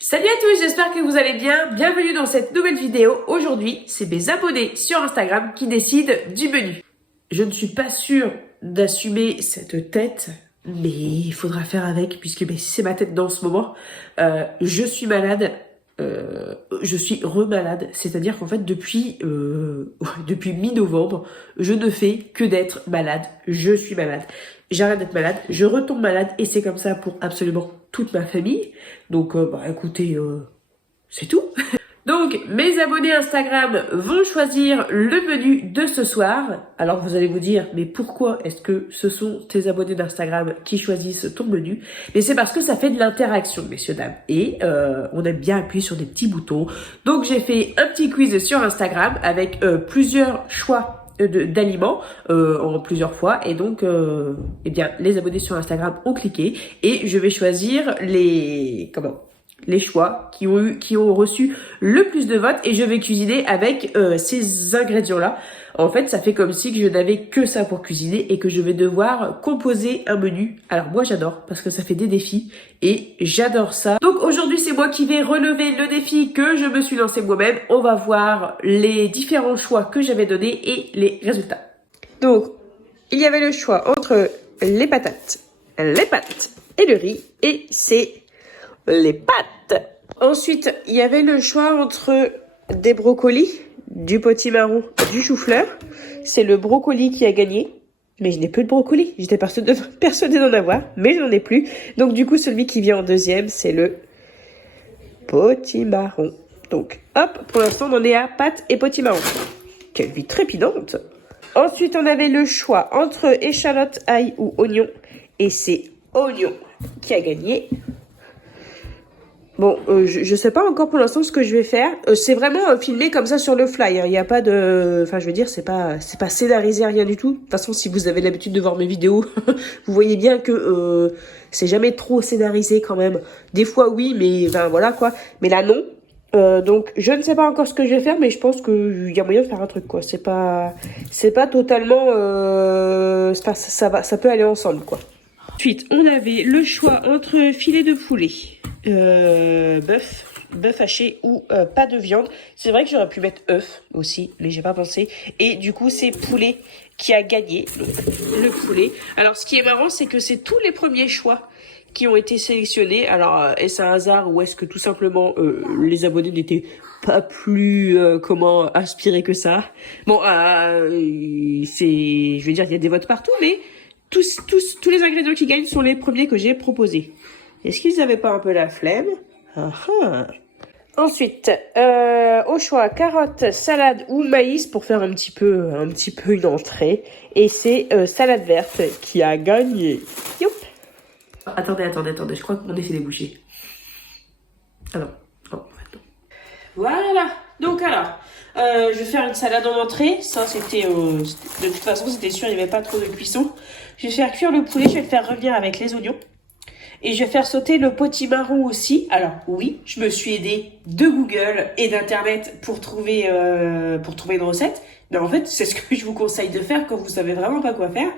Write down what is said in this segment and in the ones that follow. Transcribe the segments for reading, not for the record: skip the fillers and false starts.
Salut à tous, j'espère que vous allez bien. Bienvenue dans cette nouvelle vidéo. Aujourd'hui, c'est mes abonnés sur Instagram qui décident du menu. Je ne suis pas sûre d'assumer cette tête, mais il faudra faire avec puisque c'est ma tête dans ce moment. Je suis malade. Je suis re-malade, c'est-à-dire qu'en fait depuis mi-novembre, je ne fais que d'être malade. Je suis malade. J'arrête d'être malade, je retombe malade et c'est comme ça pour absolument toute ma famille. Donc écoutez, c'est tout. Donc mes abonnés Instagram vont choisir le menu de ce soir. Alors vous allez vous dire, mais pourquoi est-ce que ce sont tes abonnés d'Instagram qui choisissent ton menu? Mais c'est parce que ça fait de l'interaction, messieurs, dames. Et on aime bien appuyer sur des petits boutons. Donc j'ai fait un petit quiz sur Instagram avec plusieurs choix d'aliments en plusieurs fois. Et donc, les abonnés sur Instagram ont cliqué. Et je vais choisir les choix qui ont reçu le plus de votes et je vais cuisiner avec ces ingrédients-là. En fait, ça fait comme si que je n'avais que ça pour cuisiner et que je vais devoir composer un menu. Alors moi, j'adore parce que ça fait des défis et j'adore ça. Donc aujourd'hui, c'est moi qui vais relever le défi que je me suis lancé moi-même. On va voir les différents choix que j'avais donnés et les résultats. Donc, il y avait le choix entre les patates et le riz et c'est les pâtes. Ensuite, il y avait le choix entre des brocolis, du potimarron, du chou-fleur. C'est le brocoli qui a gagné. Mais je n'ai plus de brocoli. J'étais persuadée d'en avoir, mais je n'en ai plus. Donc du coup, celui qui vient en deuxième, c'est le potimarron. Donc, hop, pour l'instant, on en est à pâtes et potimarron. Quelle vie trépidante. Ensuite, on avait le choix entre échalote, ail ou oignon. Et c'est oignon qui a gagné. Bon, je sais pas encore pour l'instant ce que je vais faire. C'est vraiment filmé comme ça sur le fly. Il n'y a pas de... Enfin, je veux dire, c'est pas scénarisé, rien du tout. De toute façon, si vous avez l'habitude de voir mes vidéos, vous voyez bien que c'est jamais trop scénarisé quand même. Des fois, oui, mais enfin, voilà quoi. Mais là, non. Donc, je ne sais pas encore ce que je vais faire, mais je pense qu'il y a moyen de faire un truc, quoi. C'est pas totalement... ça peut aller ensemble, quoi. Ensuite, on avait le choix entre filet de poulet, bœuf haché ou pas de viande. C'est vrai que j'aurais pu mettre œuf aussi, mais j'ai pas pensé. Et du coup, c'est poulet qui a gagné, donc le poulet. Alors, ce qui est marrant, c'est que c'est tous les premiers choix qui ont été sélectionnés. Alors, est-ce un hasard ou est-ce que tout simplement les abonnés n'étaient pas plus inspirés que ça? Bon, je veux dire, il y a des votes partout, mais tous les ingrédients qui gagnent sont les premiers que j'ai proposés. Est-ce qu'ils n'avaient pas un peu la flemme? Ensuite, au choix, carottes, salade ou maïs pour faire un petit peu une entrée. Et c'est salade verte qui a gagné. Youp. Attendez, je crois que mon nez s'est débouché. Ah non. Oh, attends. Voilà. Donc alors, je vais faire une salade en entrée. Ça, c'était... de toute façon, c'était sûr, il n'y avait pas trop de cuisson. Je vais faire cuire le poulet, je vais le faire revenir avec les oignons. Et je vais faire sauter le potimarron aussi. Alors oui, je me suis aidée de Google et d'Internet pour trouver une recette. Mais en fait, c'est ce que je vous conseille de faire quand vous savez vraiment pas quoi faire.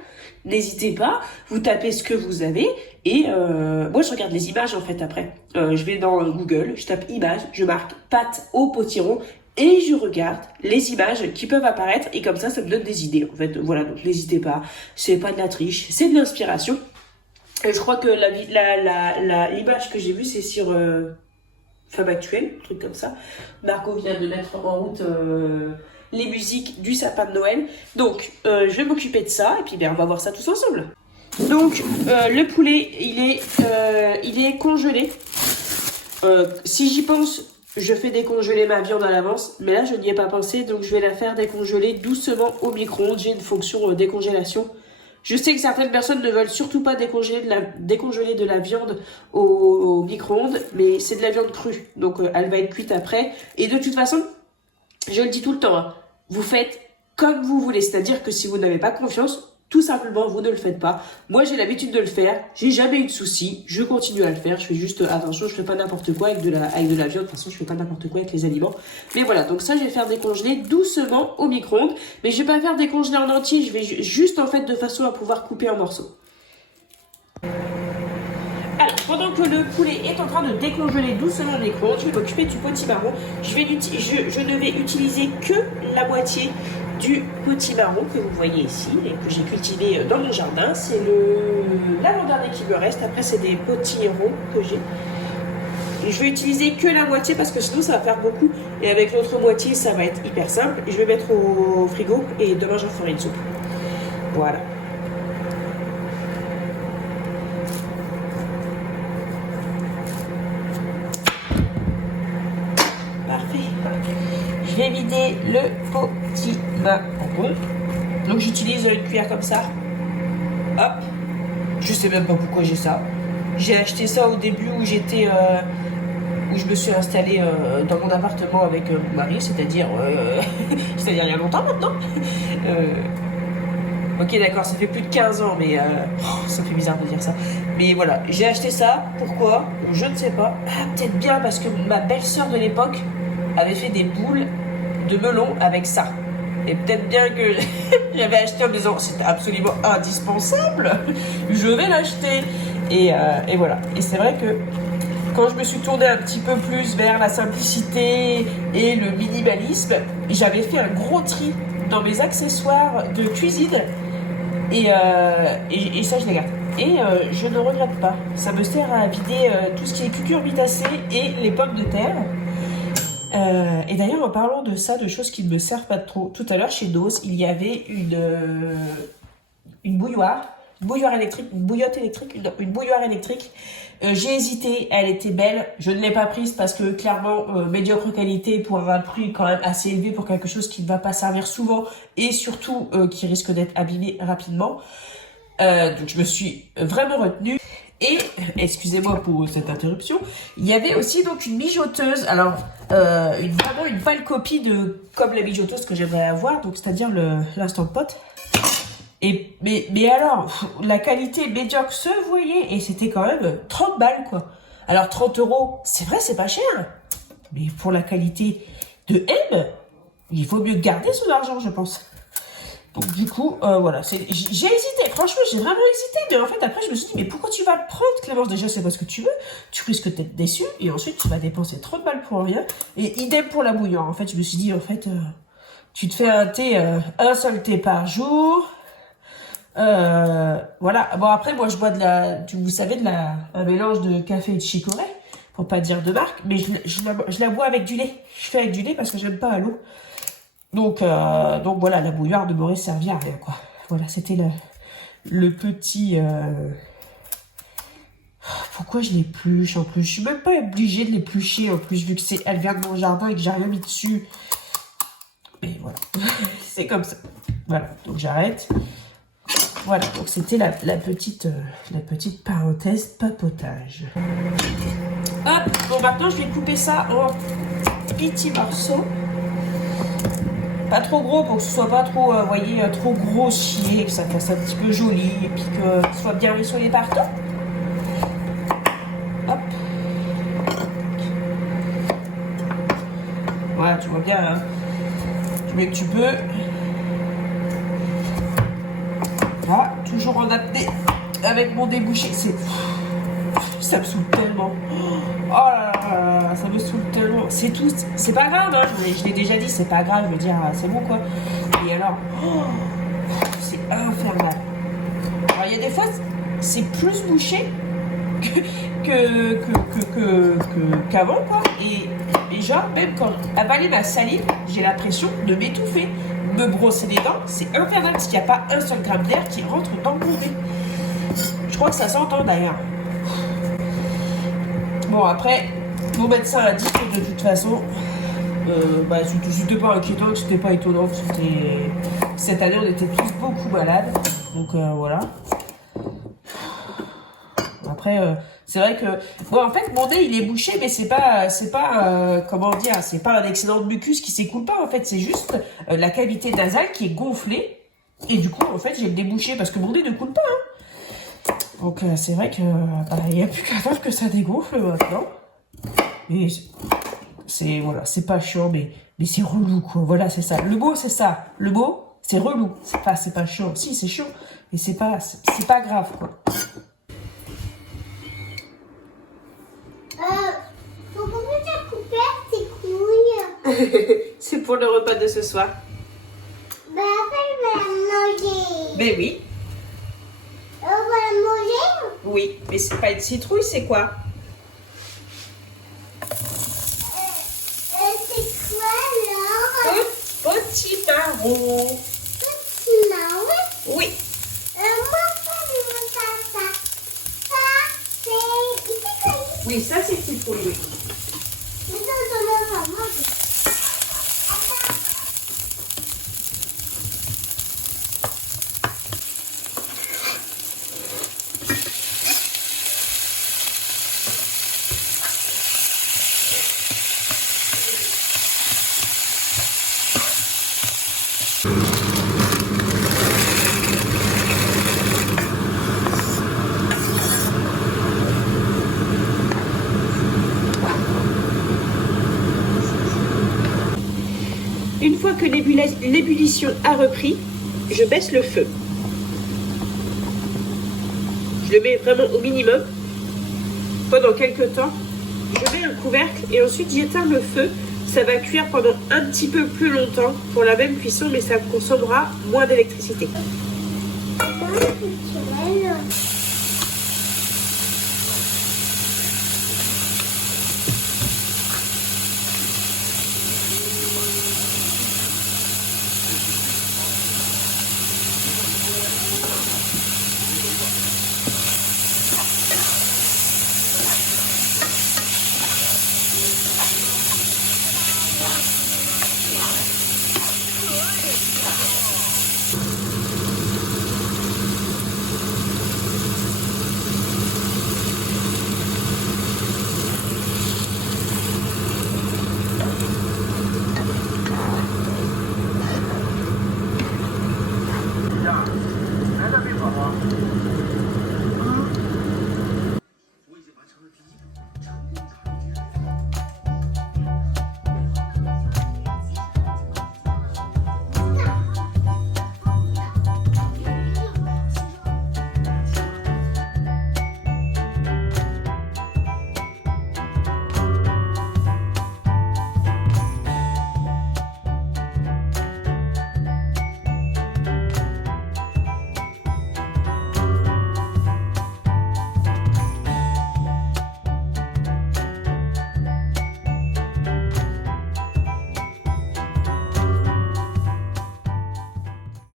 N'hésitez pas, vous tapez ce que vous avez. Et moi, je regarde les images en fait après. Je vais dans Google, je tape images, je marque pâtes au potiron. Et je regarde les images qui peuvent apparaître et comme ça me donne des idées. En fait, voilà, donc n'hésitez pas. C'est pas de la triche, c'est de l'inspiration. Et je crois que l'image que j'ai vue, c'est sur Femme Actuelle, un truc comme ça. Marco vient de mettre en route les musiques du sapin de Noël. Donc, je vais m'occuper de ça et puis on va voir ça tous ensemble. Donc, le poulet, il est congelé. Si j'y pense... Je fais décongeler ma viande à l'avance, mais là je n'y ai pas pensé, donc je vais la faire décongeler doucement au micro-ondes. J'ai une fonction décongélation. Je sais que certaines personnes ne veulent surtout pas décongeler de la viande au micro-ondes, mais c'est de la viande crue, donc elle va être cuite après. Et de toute façon, je le dis tout le temps, hein, vous faites comme vous voulez, c'est-à-dire que si vous n'avez pas confiance, tout simplement, vous ne le faites pas. Moi, j'ai l'habitude de le faire. J'ai jamais eu de soucis. Je continue à le faire. Je fais juste attention. Je fais pas n'importe quoi avec de la viande. De toute façon, je fais pas n'importe quoi avec les aliments. Mais voilà. Donc ça, je vais faire décongeler doucement au micro-ondes. Mais je vais pas faire décongeler en entier. Je vais juste, en fait, de façon à pouvoir couper en morceaux. Alors, pendant que que le poulet est en train de décongeler doucement au micro, je vais m'occuper du potimarron. Je ne vais utiliser que la moitié du potimarron que vous voyez ici et que j'ai cultivé dans mon jardin. C'est l'avant-dernier qui me reste. Après, c'est des potirons que j'ai. Et je vais utiliser que la moitié parce que sinon ça va faire beaucoup. Et avec l'autre moitié, ça va être hyper simple. Et je vais mettre au frigo et demain j'en ferai une soupe. Voilà. Je vais vider le potimarron. Donc j'utilise une cuillère comme ça. Hop. Je sais même pas pourquoi j'ai ça. J'ai acheté ça au début où j'étais, où je me suis installée dans mon appartement avec mon mari, c'est-à-dire il y a longtemps maintenant. Ok, d'accord, ça fait plus de 15 ans, mais ça fait bizarre de dire ça. Mais voilà, j'ai acheté ça. Pourquoi? Je ne sais pas. Ah, peut-être bien parce que ma belle-sœur de l'époque avait fait des boules de melon avec ça. Et peut-être bien que j'avais acheté en me disant c'est absolument indispensable, je vais l'acheter. Et voilà. Et c'est vrai que quand je me suis tournée un petit peu plus vers la simplicité et le minimalisme, j'avais fait un gros tri dans mes accessoires de cuisine. Et ça, je les garde. Et je ne regrette pas. Ça me sert à vider tout ce qui est cucurbitacées et les pommes de terre. Et d'ailleurs, en parlant de ça, de choses qui ne me servent pas trop, tout à l'heure chez Dos, il y avait une bouilloire électrique, une bouillotte électrique, une bouilloire électrique. J'ai hésité, elle était belle, je ne l'ai pas prise parce que clairement médiocre qualité pour avoir un prix quand même assez élevé pour quelque chose qui ne va pas servir souvent et surtout qui risque d'être abîmé rapidement. Donc je me suis vraiment retenue. Et, excusez-moi pour cette interruption, il y avait aussi donc une mijoteuse, alors vraiment une pâle copie de comme la mijoteuse que j'aimerais avoir, donc c'est-à-dire l'Instant Pot. Et, mais alors, la qualité médiocre se voyait, et c'était quand même 30 balles quoi. Alors 30 €, c'est vrai c'est pas cher, mais pour la qualité de M, il faut mieux garder son argent je pense. Donc du coup, voilà, j'ai hésité, franchement j'ai vraiment hésité, mais en fait après je me suis dit, mais pourquoi tu vas le prendre Clémence? Déjà c'est pas ce que tu veux, tu risques d'être déçu, et ensuite tu vas dépenser 30 balles pour rien, et idem pour la bouilloire, en fait je me suis dit, en fait, tu te fais un thé, un seul thé par jour, voilà, bon après moi je bois vous savez, un mélange de café et de chicorée, pour pas dire de marque, mais je la bois avec du lait, je fais avec du lait parce que j'aime pas l'eau. Donc voilà, la bouilloire ne m'aurait servi à rien, quoi. Voilà, c'était le petit... Pourquoi je l'épluche, en plus? Je suis même pas obligée de l'éplucher, en plus, vu que elle vient de mon jardin et que j'ai rien mis dessus. Et voilà, c'est comme ça. Voilà, donc j'arrête. Voilà, donc c'était la petite parenthèse papotage. Hop, bon maintenant je vais couper ça en petits morceaux. Pas trop gros pour que ce soit pas trop, voyez, trop grossier, que ça fasse un petit peu joli et puis que ce soit bien rissolé partout. Hop. Voilà, tu vois bien, hein. Tu mets que tu peux. Là, toujours en apnée avec mon débouché. Ça me saoule tellement. Oh là là, ça me saoule tellement. C'est tout. C'est pas grave, hein. Je l'ai déjà dit, c'est pas grave. Je veux dire, c'est bon quoi. Et alors, c'est infernal. Alors, il y a des fois, c'est plus bouché qu'avant quoi. Et genre, même quand avaler ma salive, j'ai l'impression de m'étouffer. Me brosser les dents, c'est infernal parce qu'il n'y a pas un seul gramme d'air qui rentre dans le nez. Je crois que ça s'entend d'ailleurs. Bon, après, mon médecin a dit que de toute façon, c'était pas inquiétant, c'était pas étonnant. Cette année, on était tous beaucoup malades. Donc voilà. Après, c'est vrai que... Bon, en fait, mon nez, il est bouché, mais c'est pas comment dire, c'est pas un excédent de mucus qui s'écoule pas, en fait. C'est juste la cavité nasale qui est gonflée. Et du coup, en fait, j'ai le débouché parce que mon nez ne coule pas, hein. Donc, c'est vrai que il n'y a plus qu'à faire que ça dégonfle maintenant. Et c'est, voilà, c'est pas chiant, mais c'est relou, quoi. Voilà, c'est ça. Le mot, c'est ça. Le mot, c'est relou. C'est pas chiant. Si, c'est chiant, mais c'est pas grave, quoi. C'est pour le repas de ce soir. Bah, après, je vais la manger. Ben oui. On va la manger? Oui, mais c'est pas une citrouille, c'est quoi? C'est quoi alors? Petit marron. Petit marron? Oui. Moi, je veux ça. Ça, c'est quoi? Oui, ça c'est citrouille, oui. Mais ça, je vais manger. Une fois que l'ébullition a repris, je baisse le feu. Je le mets vraiment au minimum. Pendant quelques temps, je mets un couvercle et ensuite j'éteins le feu. Ça va cuire pendant un petit peu plus longtemps pour la même cuisson, mais ça consommera moins d'électricité.